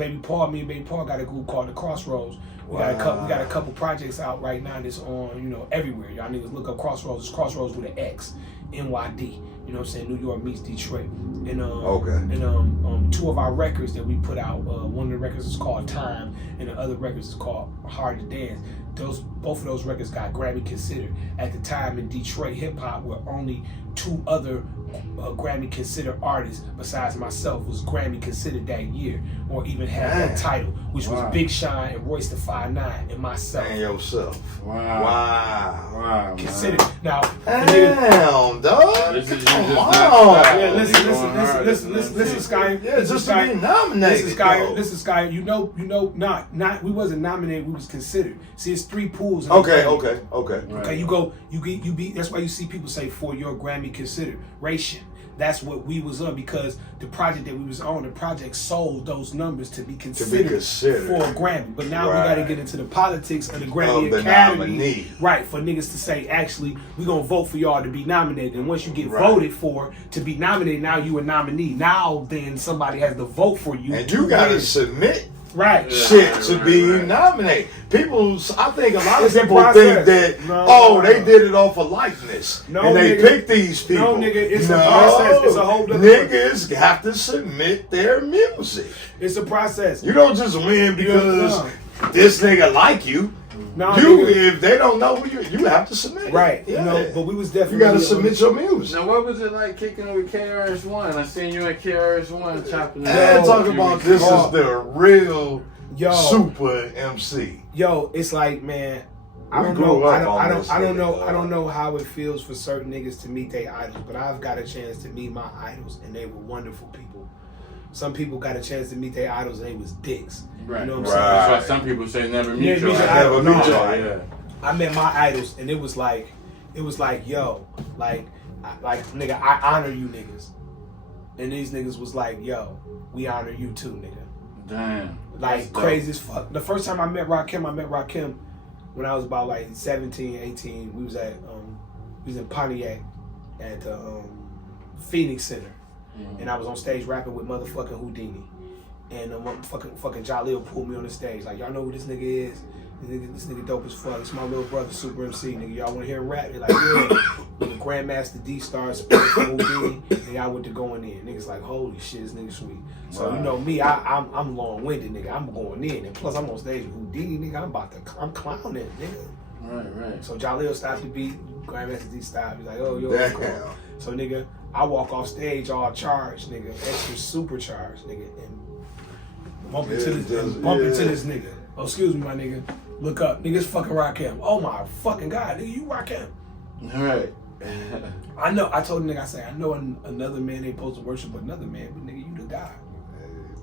me and Baby Paul got a group called the Crossroads. We got a couple projects out right now that's on, everywhere. Y'all niggas look up Crossroads. It's Crossroads with an X, NYD. You know what I'm saying? New York meets Detroit. And and two of our records that we put out, one of the records is called Time and the other records is called Hard to Dance. Both of those records got Grammy considered. At the time in Detroit hip hop, where only two other Grammy considered artists besides myself was Grammy considered that year, or even had that title, which was Big Sean and Royce the 5'9" and myself. And yourself. Wow. Considered. Now, damn, dog. This is Come on. Yeah, listen, Sky. Yeah, just to be nominated. Listen, Sky. Not. We wasn't nominated. We was considered. See, it's 3 pools. Okay. Okay, you be. That's why you see people say for your Grammy consideration. That's what we was on, because the project that we was on, the project sold those numbers to be considered for a Grammy. But now we got to get into the politics of the Grammy Academy, right? For niggas to say, actually, we gonna vote for y'all to be nominated. And once you get voted for to be nominated, now you a nominee. Now then somebody has to vote for you, and you got to submit. Shit to be nominated. I think a lot of people think that they did it off of likeness, and they picked these people. No, nigga, it's a process. It's a whole other niggas have to submit their music. It's a process. You don't just win because this nigga like you. If they don't know who you have to submit. Right. Yeah. But we was definitely. You got to submit your music. Now, what was it like kicking it with KRS-one? I seen you at KRS-one chopping it up. Talk about this is the real Supa Emcee. Yo, it's like, man, I don't know how it feels for certain niggas to meet their idols, but I've got a chance to meet my idols, and they were wonderful people. Some people got a chance to meet their idols, and they was dicks. Right. You know what I'm saying? That's why some people say never meet your idol. Never meet your idol. I met my idols, and it was like, yo, like nigga, I honor you niggas, and these niggas was like, yo, we honor you too, nigga. Damn. Like crazy as fuck. The first time I met Rakim when I was about like 17, 18. We was in Pontiac at the Phoenix Center, and I was on stage rapping with motherfucking Houdini, and fucking Jaleel pulled me on the stage like, y'all know who this nigga is? This nigga dope as fuck. It's my little brother, Supa Emcee, nigga. Y'all wanna hear him rap? They're like, yeah. The Grandmaster D-Star split from Houdini, and y'all went to going in. Niggas like, holy shit, this nigga sweet. So you know me, I'm long-winded, nigga. I'm going in, and plus I'm on stage with Houdini, nigga. I'm clowning, nigga. Right. So Jaleel stopped the beat, Grandmaster D stopped. He's like, oh, yo, Damn. come on. So nigga, I walk off stage all charged, nigga, extra supercharged, nigga, and bump into this nigga. Oh, excuse me, my nigga. Look up, nigga, it's fucking Rakim. Oh my fucking god, nigga, you Rakim. Right. I know. I told the nigga, I say, I know another man ain't supposed to worship another man, but nigga, you the god.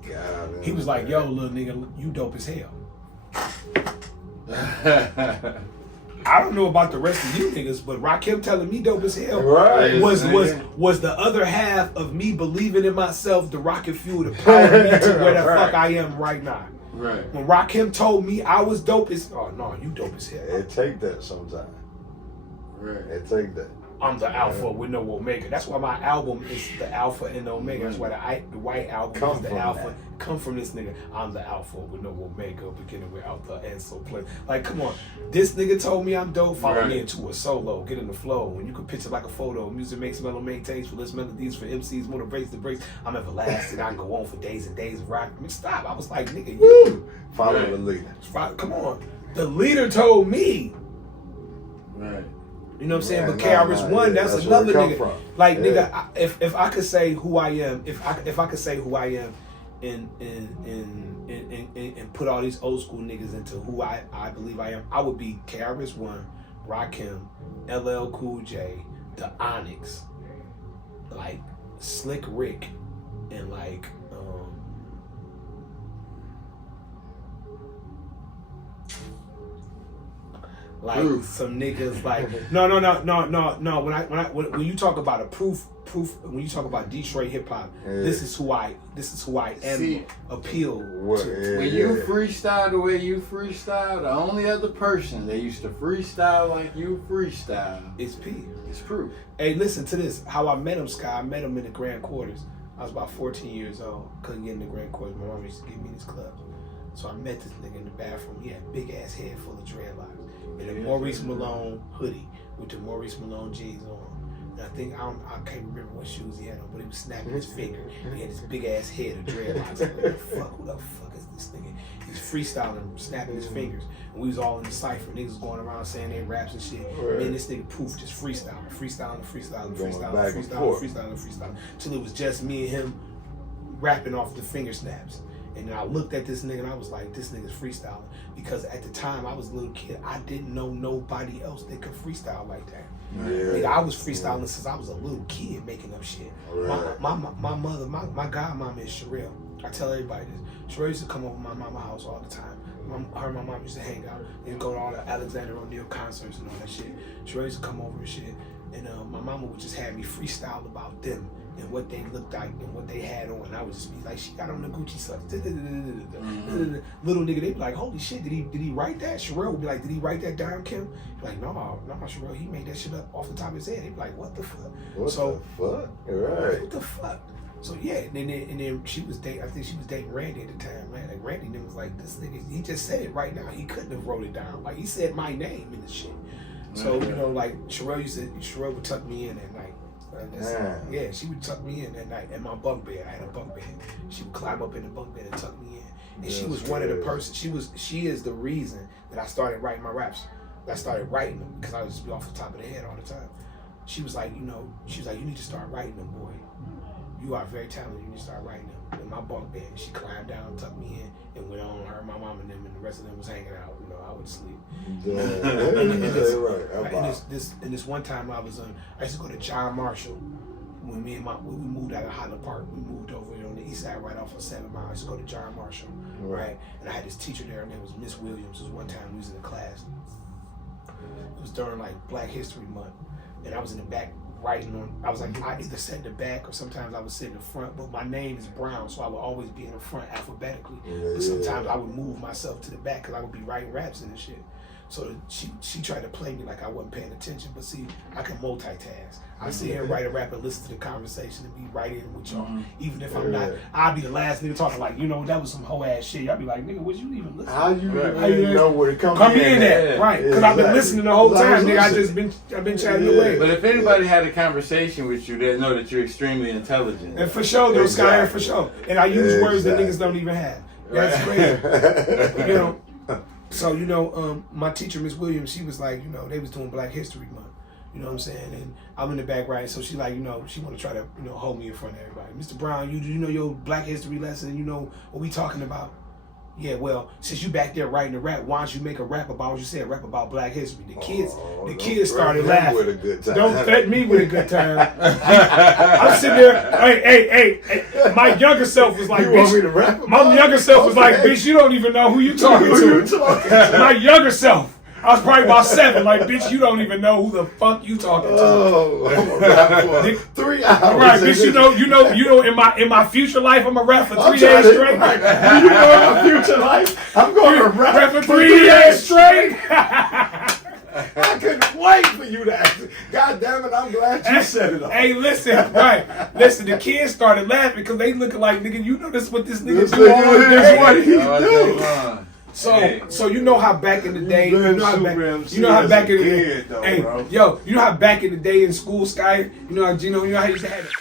God, He was like, yo, little nigga, you dope as hell. I don't know about the rest of you niggas, but Rakim telling me dope as hell Right. was the other half of me believing in myself, the rocket fuel to power me to where the fuck I am right now. Right. When Rakim told me I was dope as, oh no, you dope as hell. It take that sometimes. Right. It take that. I'm the alpha with no omega. That's why my album is the alpha and the omega. That's why the white album is the alpha. That. Come from this nigga. I'm the alpha with no omega, beginning with alpha and so play. Like, come on. This nigga told me I'm dope. Follow me into a solo. Get in the flow. When you can picture like a photo. Music makes mellow, maintains for less melodies for MCs. More to breaks the breaks. I'm everlasting. I can go on for days and days of rock. I mean, stop. I was like, nigga, you. Follow the leader. Come on. The leader told me. Right. You know what I'm saying? But Nah, KRS-One, that's where another it come nigga. from. Like Yeah. nigga, if I could say who I am, if I could say who I am, and put all these old school niggas into who I believe I am, I would be KRS-One, Rakim, LL Cool J, the Onyx, like Slick Rick, and like Proof. some niggas like no. When you talk about a proof. When you talk about Detroit hip hop, this is who I am. See, appeal to. When you freestyle the way you freestyle, the only other person that used to freestyle like you freestyle It's P. is Proof. Hey, listen to this. How I met him, Sky. I met him in the Grand Quarters. I was about 14 years old. Couldn't get in the Grand Quarters. My mom used to give me this club. So I met this nigga in the bathroom. He had a big ass head full of dreadlocks. And a Maurice Malone hoodie with the Maurice Malone jeans on. And I think, I can't remember what shoes he had on, but he was snapping his finger. He had this big ass head of dreadlocks. Like, who the fuck is this nigga? He was freestyling, snapping his fingers. And we was all in the cypher. Niggas going around saying they raps and shit. Right. Me and this nigga Proof just freestyling. Till it was just me and him rapping off the finger snaps. And then I looked at this nigga and I was like, this nigga's freestyling. Because at the time I was a little kid, I didn't know nobody else that could freestyle like that. Yeah. Nigga, I was freestyling since I was a little kid making up shit. Right. My mother, my godmama is Sherelle. I tell everybody this. Sherelle used to come over to my mama's house all the time. Her and my mom used to hang out. They'd go to all the Alexander O'Neal concerts and all that shit. Sherelle used to come over and shit. And my mama would just have me freestyle about them and what they looked like and what they had on. And I would just be like, she got on the Gucci socks. Little nigga, they'd be like, holy shit, did he write that? Sherelle would be like, did he write that down, Kim? Be like, no, Sherelle, he made that shit up off the top of his head. They'd be like, what the fuck? What the fuck? Right. What the fuck? So yeah, and then she was dating, I think she was dating Randy at the time, man. Like Randy then was like, this nigga, he just said it right now. He couldn't have wrote it down. Like he said my name in the shit. So, you know, like Sherelle would tuck me in at night. Yeah, she would tuck me in at night in my bunk bed. I had a bunk bed. She would climb up in the bunk bed and tuck me in. And she was one of the persons. She is the reason that I started writing my raps. I started writing them because I would just be off the top of the head all the time. She was like, you need to start writing them, boy. You are very talented. You need to start writing them. In my bunk bed, she climbed down, tucked me in, and went on. Her, my mom, and them, and the rest of them was hanging out. You know, I would sleep. And this one time I used to go to John Marshall when we moved out of Highland Park. We moved over on the east side, right off of 7 Mile. I used to go to John Marshall, right? And I had this teacher there, her name was Miss Williams. It was one time we was in the class. It was during like Black History Month, and I was in the back writing on. I was like, I either sit in the back or sometimes I would sit in the front. But my name is Brown, so I would always be in the front alphabetically. But sometimes I would move myself to the back because I would be writing raps and shit. So she tried to play me like I wasn't paying attention, but see, I can multitask. I sit here and write a rap and listen to the conversation and be right in with y'all. Even if I'm not, I'll be the last nigga talking like, that was some hoe ass shit. I'll be like, nigga, would you even listen? How you know where to come in at? Right, because I've been listening the whole time, nigga. I've been chatting away. But if anybody had a conversation with you, they'd know that you're extremely intelligent. And for sure, those guys, for sure. And I use words that niggas don't even have. That's crazy. So my teacher, Miss Williams, she was like, they was doing Black History Month. You know what I'm saying? And I'm in the back writing, so she like, she want to try to, hold me in front of everybody. Mr. Brown, you know your Black History lesson? You know what we talking about? Yeah, well, since you back there writing a rap, why don't you make a rap about what you said? Rap about Black history. The kids started laughing. With a good time. Don't threaten me with a good time. I'm sitting there. Hey. My younger self was like, You want me to rap about my younger self was like, bitch, you don't even know who you talking to. My younger self. I was probably about 7. Like, bitch, you don't even know who the fuck you talking to. Oh, I'm a rap for 3 hours. Right, bitch, you know. In my future life, I'm a rap for 3 days straight. Right. You know, in my future life, I'm going to rap for 3 days straight. I couldn't wait for you to ask. God damn it, I'm glad you said it all. Hey, listen, the kids started laughing because they looking like, nigga, you know this what this nigga do all day. What he do. So you know how back in the day, you know how back in the day, you know how back in the day in school, Sky, you know how you know how he used to have it.